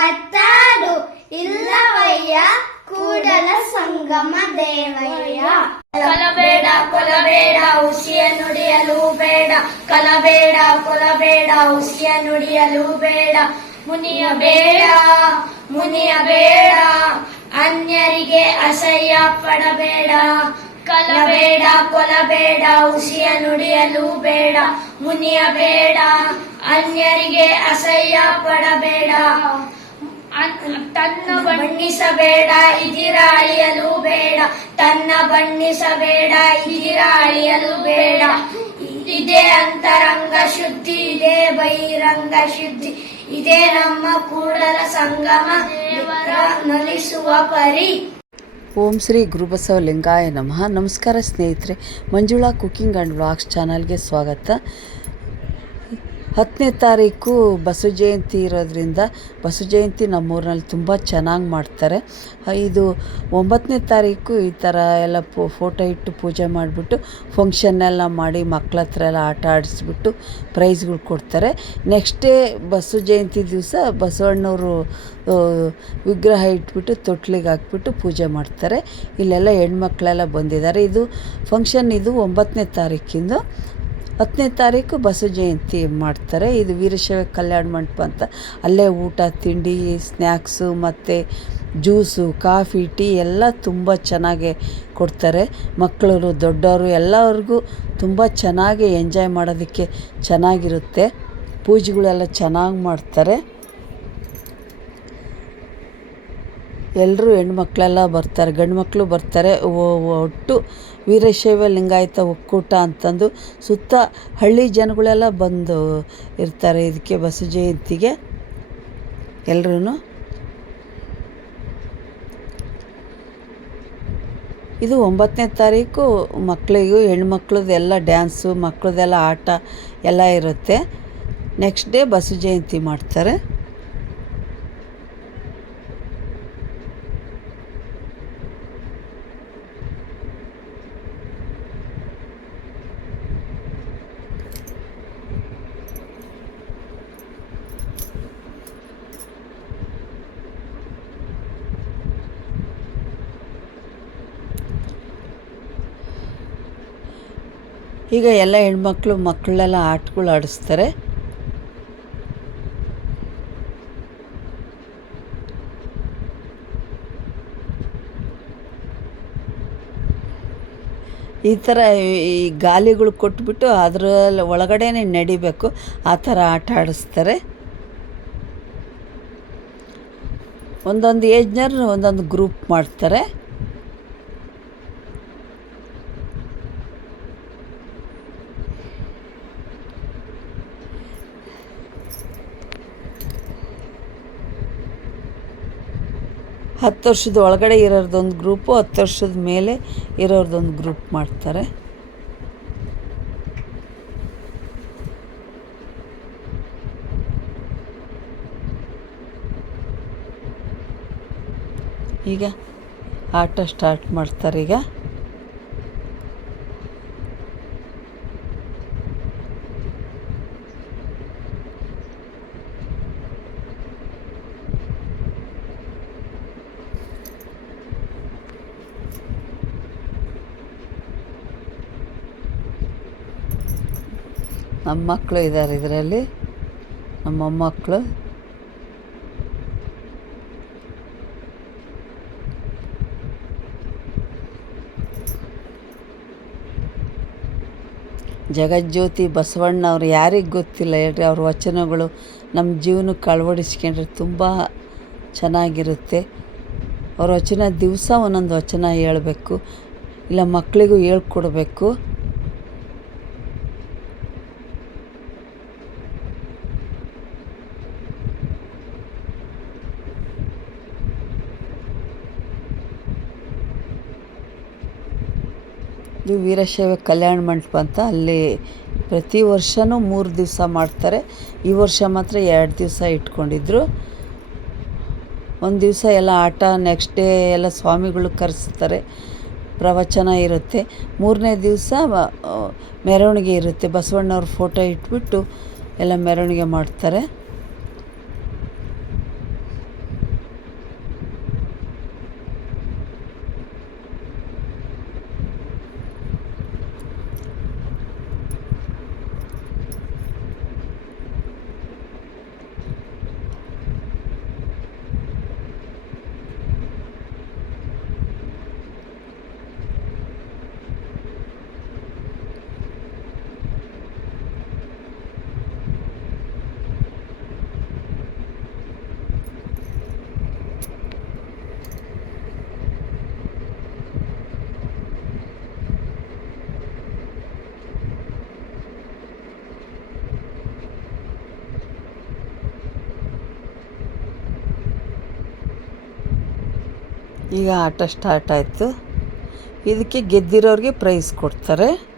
ಮತ್ತಾರು ಇಲ್ಲವಯ್ಯ, ಕೂಡಲ ಸಂಗಮ ದೇವಯ್ಯ. ಕಲಬೇಡ, ಕೊಲಬೇಡ ಹುಸಿಯ ನುಡಿಯಲು ಬೇಡ. ಕಲಬೇಡ, ಕೊಲಬೇಡ ಹುಸಿಯ ನುಡಿಯಲು ಬೇಡ. ಮುನಿಯ ಬೇಡ ಮುನಿಯ ಬೇಡ. ಅನ್ಯರಿಗೆ ಅಸಹ್ಯ ಪಡಬೇಡ. ಕಲಬೇಡ, ಕೊಲಬೇಡ ಹುಸಿಯ ನುಡಿಯಲು ಬೇಡ. ಮುನಿಯ ಬೇಡ, ಅನ್ಯರಿಗೆ ಅಸಹ್ಯ ಪಡಬೇಡ. ತನ್ನ ಬಣ್ಣಿಸಬೇಡ ಇದಿರ ಅಳಿಯಲು ಬೇಡ. ತನ್ನ ಬಣ್ಣಿಸಬೇಡ ಇದಿರ ಅಳಿಯಲು ಬೇಡ. ಇದೇ ಅಂತರಂಗ ಶುದ್ಧಿ, ಇದೇ ಬಹಿರಂಗ ಶುದ್ಧಿ. ಇದೇ ನಮ್ಮ ಕೂಡಲ ಸಂಗಮ ನಲಿಸುವ ಪರಿ. ಓಂ ಶ್ರೀ ಗುರುಬಸವ ಲಿಂಗಾಯ ನಮಃ. ನಮಸ್ಕಾರ ಸ್ನೇಹಿತರೆ, ಮಂಜುಳಾ ಕುಕಿಂಗ್ ಆ್ಯಂಡ್ ವ್ಲಾಗ್ಸ್ ಚಾನಲ್ಗೆ ಸ್ವಾಗತ. ಹತ್ತನೇ ತಾರೀಕು ಬಸವ ಜಯಂತಿ ಇರೋದ್ರಿಂದ ಬಸವ ಜಯಂತಿ ನಮ್ಮೂರಿನಲ್ಲಿ ತುಂಬ ಚೆನ್ನಾಗಿ ಮಾಡ್ತಾರೆ. ಇದು ಒಂಬತ್ತನೇ ತಾರೀಕು ಈ ಥರ ಎಲ್ಲ ಪೋ ಫೋಟೋ ಇಟ್ಟು ಪೂಜೆ ಮಾಡಿಬಿಟ್ಟು ಫಂಕ್ಷನ್ ಎಲ್ಲ ಮಾಡಿ ಮಕ್ಳ ಹತ್ರ ಎಲ್ಲ ಆಟ ಆಡಿಸ್ಬಿಟ್ಟು ಪ್ರೈಸ್ಗಳು ಕೊಡ್ತಾರೆ. ನೆಕ್ಸ್ಟ್ ಡೇ ಬಸವ ಜಯಂತಿ ದಿವಸ ಬಸವಣ್ಣವರು ವಿಗ್ರಹ ಇಟ್ಬಿಟ್ಟು ತೊಟ್ಲಿಗೆ ಹಾಕ್ಬಿಟ್ಟು ಪೂಜೆ ಮಾಡ್ತಾರೆ. ಇಲ್ಲೆಲ್ಲ ಹೆಣ್ಮಕ್ಳೆಲ್ಲ ಬಂದಿದ್ದಾರೆ. ಇದು ಫಂಕ್ಷನ್ ಇದು ಒಂಬತ್ತನೇ ತಾರೀಕಿಂದು. ಹತ್ತನೇ ತಾರೀಕು ಬಸವ ಜಯಂತಿ ಮಾಡ್ತಾರೆ. ಇದು ವೀರಶೈವ ಕಲ್ಯಾಣ ಮಂಟಪ ಅಂತ. ಅಲ್ಲೇ ಊಟ, ತಿಂಡಿ ಸ್ನ್ಯಾಕ್ಸು ಮತ್ತು ಜ್ಯೂಸು, ಕಾಫಿ, ಟೀ ಎಲ್ಲ ತುಂಬ ಚೆನ್ನಾಗಿ ಕೊಡ್ತಾರೆ. ಮಕ್ಕಳು ದೊಡ್ಡವರು ಎಲ್ಲರಿಗೂ ತುಂಬ ಚೆನ್ನಾಗಿ ಎಂಜಾಯ್ ಮಾಡೋದಕ್ಕೆ ಚೆನ್ನಾಗಿರುತ್ತೆ. ಪೂಜೆಗಳೆಲ್ಲ ಚೆನ್ನಾಗಿ ಮಾಡ್ತಾರೆ. ಎಲ್ಲರೂ ಹೆಣ್ಮಕ್ಳೆಲ್ಲ ಬರ್ತಾರೆ. ಗಂಡು ಮಕ್ಕಳು ಬರ್ತಾರೆ ಒಟ್ಟು ವೀರಶೈವ ಲಿಂಗಾಯತ ಒಕ್ಕೂಟ ಅಂತಂದು ಸುತ್ತ ಹಳ್ಳಿ ಜನಗಳೆಲ್ಲ ಬಂದು ಇರ್ತಾರೆ ಇದಕ್ಕೆ ಬಸವ ಜಯಂತಿಗೆ. ಎಲ್ಲರೂ ಇದು ಒಂಬತ್ತನೇ ತಾರೀಕು ಮಕ್ಕಳಿಗೂ ಹೆಣ್ಮಕ್ಳದ್ದು ಎಲ್ಲ ಡ್ಯಾನ್ಸು ಮಕ್ಕಳದೆಲ್ಲ ಆಟ ಎಲ್ಲ ಇರುತ್ತೆ. ನೆಕ್ಸ್ಟ್ ಡೇ ಬಸವ ಜಯಂತಿ ಮಾಡ್ತಾರೆ. ಈಗ ಎಲ್ಲ ಹೆಣ್ಮಕ್ಳು ಮಕ್ಕಳೆಲ್ಲ ಆಟಗಳು ಆಡಿಸ್ತಾರೆ. ಈ ಥರ ಈ ಗಾಲಿಗಳು ಕೊಟ್ಬಿಟ್ಟು ಅದರಲ್ಲಿ ಒಳಗಡೆನೆ ನಡಿಬೇಕು. ಆ ಥರ ಆಟ ಆಡಿಸ್ತಾರೆ. ಒಂದೊಂದು ಏಜ್ನವ್ರು ಒಂದೊಂದು ಗ್ರೂಪ್ ಮಾಡ್ತಾರೆ. ಹತ್ತು ವರ್ಷದ ಒಳಗಡೆ ಇರೋರ್ದೊಂದು ಗ್ರೂಪು, ಹತ್ತು ವರ್ಷದ ಮೇಲೆ ಇರೋರ್ದೊಂದು ಗ್ರೂಪ್ ಮಾಡ್ತಾರೆ. ಈಗ ಆಟ ಸ್ಟಾರ್ಟ್ ಮಾಡ್ತಾರೆ ಈಗ. ನಮ್ಮ ಮಕ್ಕಳು ಇದ್ದಾರೆ ಇದರಲ್ಲಿ. ನಮ್ಮ ಮಕ್ಕಳು ಜಗಜ್ಯೋತಿ ಬಸವಣ್ಣ ಅವ್ರು ಯಾರಿಗೆ ಗೊತ್ತಿಲ್ಲ ಹೇಳ್ರಿ, ಅವ್ರ ವಚನಗಳು ನಮ್ಮ ಜೀವನಕ್ಕೆ ಅಳವಡಿಸ್ಕೊಂಡ್ರೆ ತುಂಬ ಚೆನ್ನಾಗಿರುತ್ತೆ. ಅವ್ರ ವಚನ ದಿವಸ ಒಂದೊಂದು ವಚನ ಹೇಳಬೇಕು, ಇಲ್ಲ ಮಕ್ಕಳಿಗೂ ಹೇಳ್ಕೊಡ್ಬೇಕು. ಇದು ವೀರಶೈವ ಕಲ್ಯಾಣ ಮಂಟಪ ಅಂತ ಅಲ್ಲಿ ಪ್ರತಿ ವರ್ಷವೂ ಮೂರು ದಿವಸ ಮಾಡ್ತಾರೆ. ಈ ವರ್ಷ ಮಾತ್ರ ಎರಡು ದಿವಸ ಇಟ್ಕೊಂಡಿದ್ರು. ಒಂದು ದಿವಸ ಎಲ್ಲ ಆಟ ನೆಕ್ಸ್ಟ್ ಡೇ ಎಲ್ಲ ಸ್ವಾಮಿಗಳು ಕರೆಸ್ತಾರೆ. ಪ್ರವಚನ ಇರುತ್ತೆ. ಮೂರನೇ ದಿವಸ ಮೆರವಣಿಗೆ ಇರುತ್ತೆ. ಬಸವಣ್ಣವ್ರ ಫೋಟೋ ಇಟ್ಬಿಟ್ಟು ಎಲ್ಲ ಮೆರವಣಿಗೆ ಮಾಡ್ತಾರೆ. ಈಗ ಆಟ ಸ್ಟಾರ್ಟ್ ಆಯಿತು. ಇದಕ್ಕೆ ಗೆದ್ದಿರೋರಿಗೆ ಪ್ರೈಸ್ ಕೊಡ್ತಾರೆ.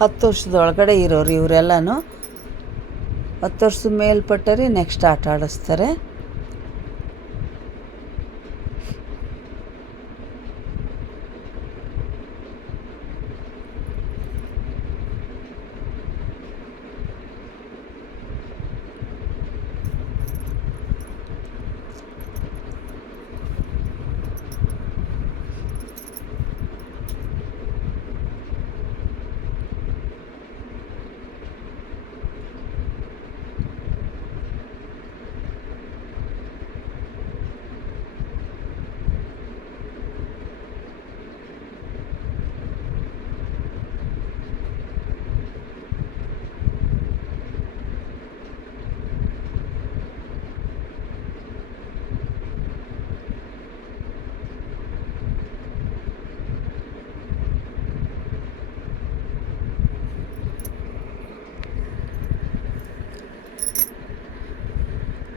ಹತ್ತು ವರ್ಷದ ಒಳಗಡೆ ಇರೋರು ಇವರೆಲ್ಲನೂ. ಹತ್ತು ವರ್ಷದ ಮೇಲ್ಪಟ್ಟರೆ ನೆಕ್ಸ್ಟ್ ಆಟ ಆಡಿಸ್ತಾರೆ.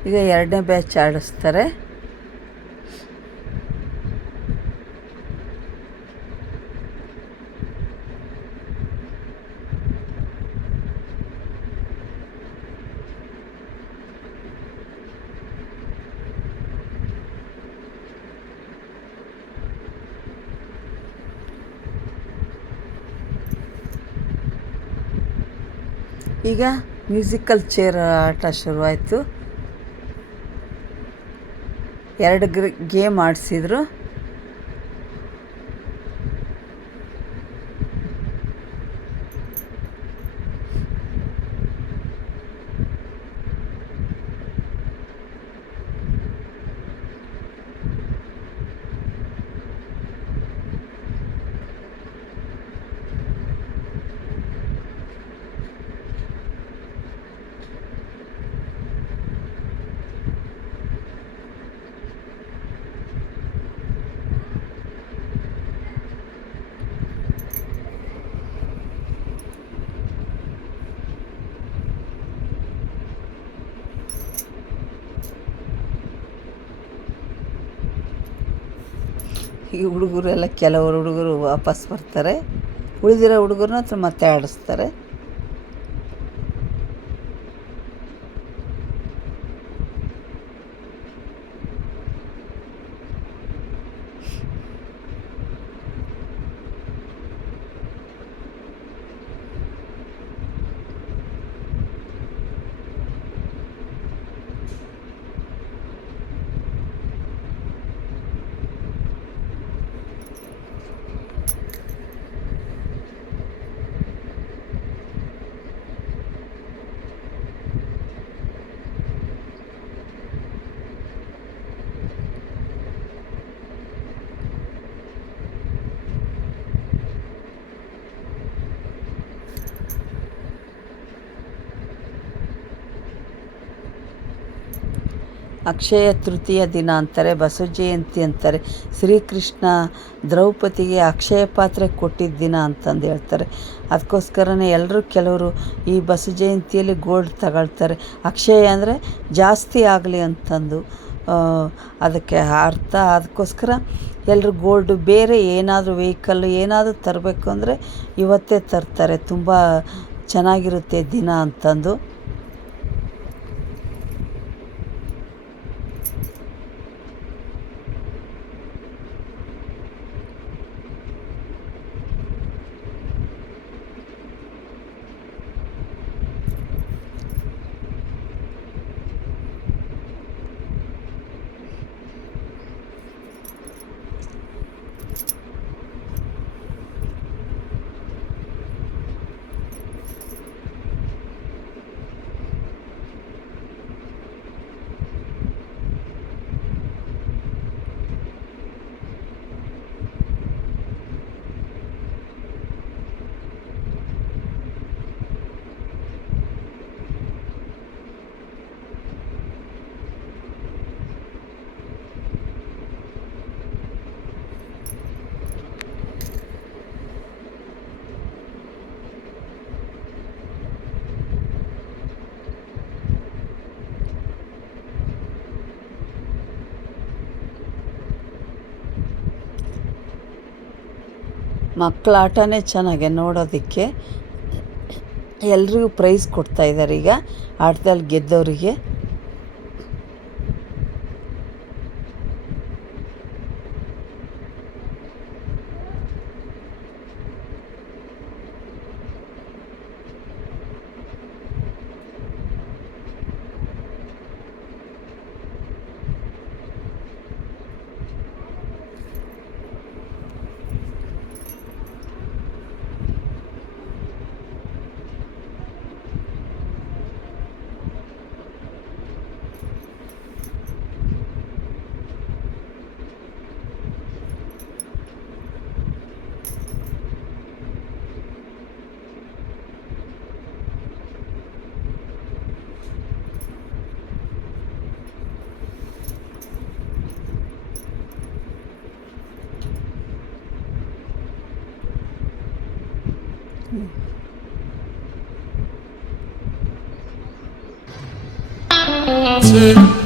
ಈಗ ಎರಡನೇ ಬ್ಯಾಚ್ ಆಡಿಸ್ತಾರೆ. ಈಗ ಮ್ಯೂಸಿಕಲ್ ಚೇರ್ ಆಟ ಶುರುವಾಯಿತು. ಎರಡು ಗೇಮ್ ಗೇಮ್ ಈ ಹುಡುಗರೆಲ್ಲ ಕೆಲವರು ಹುಡುಗರು ವಾಪಸ್ ಬರ್ತಾರೆ. ಉಳಿದಿರೋ ಹುಡುಗರನ್ನ ಮತ್ತೆ ಆಡಿಸ್ತಾರೆ. ಅಕ್ಷಯ ತೃತೀಯ ದಿನ ಅಂತಾರೆ ಬಸವ ಜಯಂತಿ ಅಂತಾರೆ. ಶ್ರೀಕೃಷ್ಣ ದ್ರೌಪದಿಗೆ ಅಕ್ಷಯ ಪಾತ್ರೆ ಕೊಟ್ಟಿದ್ದ ದಿನ ಅಂತಂದು ಹೇಳ್ತಾರೆ. ಅದಕ್ಕೋಸ್ಕರನೇ ಎಲ್ಲರೂ ಕೆಲವರು ಈ ಬಸವ ಜಯಂತಿಯಲ್ಲಿ ಗೋಲ್ಡ್ ತಗೊಳ್ತಾರೆ. ಅಕ್ಷಯ ಅಂದರೆ ಜಾಸ್ತಿ ಆಗಲಿ ಅಂತಂದು ಅದಕ್ಕೆ ಅರ್ಥ. ಅದಕ್ಕೋಸ್ಕರ ಎಲ್ಲರೂ ಗೋಲ್ಡು ಬೇರೆ ಏನಾದರೂ ವೆಹಿಕಲ್ಲು ಏನಾದರೂ ತರಬೇಕು ಅಂದರೆ ಇವತ್ತೇ ತರ್ತಾರೆ. ತುಂಬ ಚೆನ್ನಾಗಿರುತ್ತೆ ದಿನ ಅಂತಂದು. ಮಕ್ಕಳ ಆಟನೇ ಚೆನ್ನಾಗೆ ನೋಡೋದಕ್ಕೆ ಎಲ್ರಿಗೂ ಪ್ರೈಸ್ ಕೊಡ್ತಾ ಇದ್ದಾರೆ ಈಗ. ಆಟದಲ್ಲಿ ಗೆದ್ದವರಿಗೆ mountain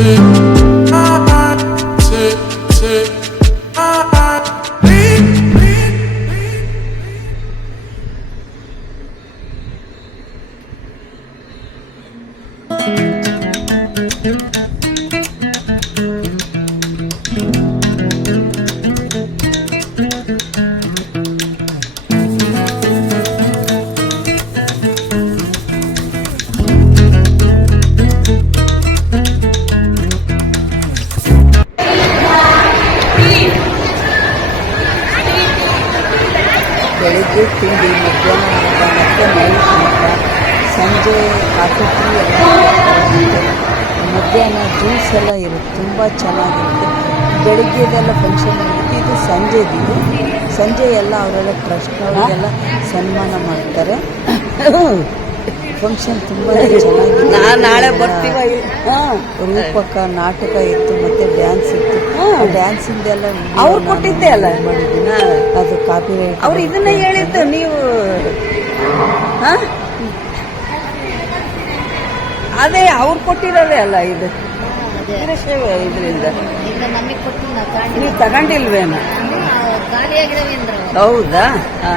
Thank you. ಮಧ್ಯಾಹ್ನ ಮತ್ತು ನೈಟ್ ಸಂಜೆ ಕಾಫಿ ಟೀ ಎಲ್ಲ ಮಧ್ಯಾಹ್ನ ಜ್ಯೂಸ್ ಎಲ್ಲ ಇರುತ್ತೆ. ತುಂಬ ಚೆನ್ನಾಗಿರುತ್ತೆ ಬೆಳಗ್ಗೆದೆಲ್ಲ ಫಂಕ್ಷನ್ ಇರುತ್ತೆ. ಇದು ದಿನ. ಸಂಜೆ ಎಲ್ಲ ಅವರೆಲ್ಲ ಟ್ರಸ್ಟ್ನವರಿಗೆಲ್ಲ ಸನ್ಮಾನ ಮಾಡ್ತಾರೆ ಫಂಕ್ಷನ್ ತುಂಬ ಚೆನ್ನಾಗಿದೆ ನಾಳೆ ಬರ್ತೀವ ರೂಪಕ ನಾಟಕ ಇತ್ತು ಮತ್ತು ಡ್ಯಾನ್ಸ್ ಇತ್ತು. ಡ್ಯಾನ್ಸಿಂದೆಲ್ಲ ಅವ್ರು ಕೊಟ್ಟಿದ್ದೆ ಅಲ್ಲ? ಅದು ಕಾಪಿ ಅವ್ರು ಇದನ್ನ ಹೇಳಿದ್ದು ನೀವು ಅದೇ ಅವ್ರು ಕೊಟ್ಟಿರೋದೇ ಅಲ್ಲ ಇದು. ಇದರಿಂದ. ನೀವು ತಗೊಂಡಿಲ್ವೇನು? ಹೌದಾ? ಹಾ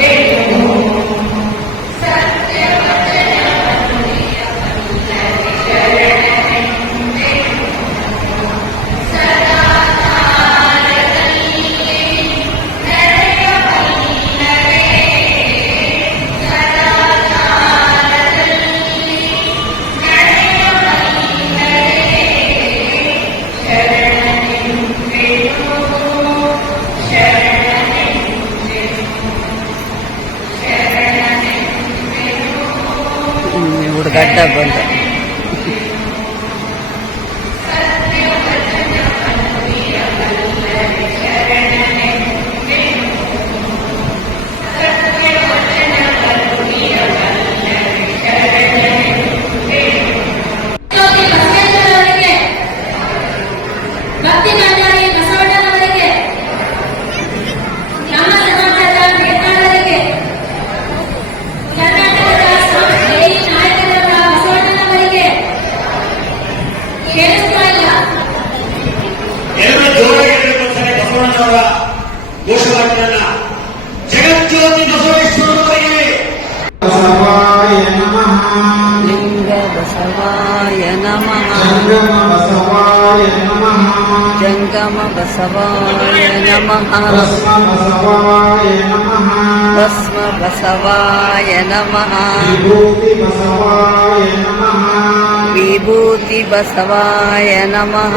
ಿ. ಗಡ್ಡ ಬಂದ बसवाय नमः भस्म बसवाय नमः विभूति बसवाय नमः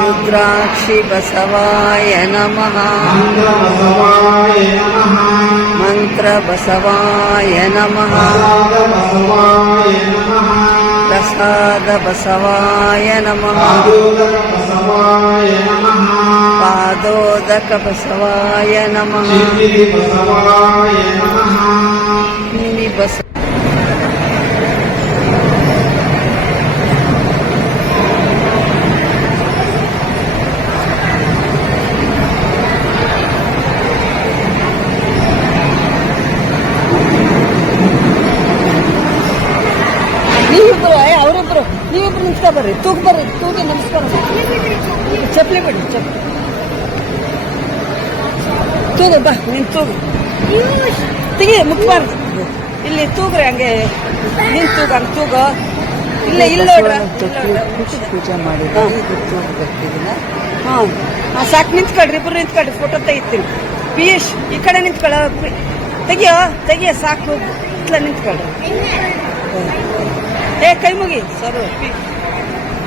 रुद्राक्षि बसवाय नमः मन्त्र बसवाय नमः ನಮಃ ವಿಭೂತಿ ಬಸವಾಯ ನಮಃ ರುದ್ರಾಕ್ಷಿ ನೀವಿಬ್ರು ನಿಂತ್ಕೊ ಬರ್ರಿ. ತೂಗ್ ಬರ್ರಿ. ತೂಗಿ ನಮಸ್ಕಾರ ಚಪ್ಲಿ ಬಿಡಿ ಚಪ್ಲಿ ತೂಗ ಬಾ ನೀನು ತೂಗು. ತೆಗಿ ಮುಟ್ಬಾರ್ದು. ಇಲ್ಲಿ ತೂಗ್ರಿ ಹಂಗೆ. ನಿನ್ ತೂಗ ಹಂಗೆ ತೂಗ. ಇಲ್ಲ ಇಲ್ಲ ಪೂಜೆ ಮಾಡಿ ಹಾಂ. ಹಾಂ. ಸಾಕು ನಿಂತ್ಕೊಳ್ರಿ ಇಬ್ರು ನಿಂತ್ಕೊಳ್ರಿ. ಫೋಟೋ ತೆಗಿತೀನಿ. ಪಿಯೂಷ್ ಈ ಕಡೆ ನಿಂತ್ಕೊಳ್ಳ. ತೆಗಿಯೋ ತೆಗಿಯೋ ಸಾಕು. ಇಲ್ಲ ನಿಂತ್ಕೊಳ್ರಿ. ಏ ಕೈ ಮುಗಿ. ಸರ್.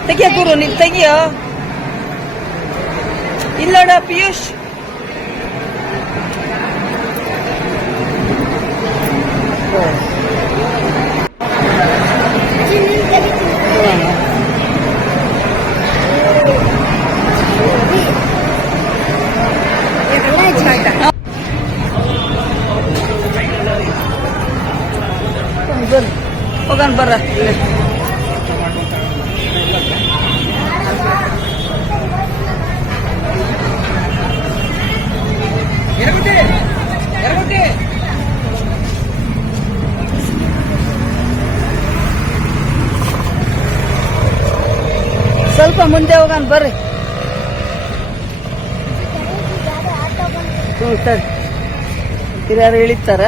ತೆಗಿಯ ಗುರು ನೀನ್ ತೆಗಿಯೋ. ಇಲ್ಲೋಡ ಪಿಯೂಷ್. ಹೋಗೋಣ ಬರ್ರಿ. ಹ್ಞೂ ಸರಿ. ಹಿರಿಯರು ಇಳಿತಾರ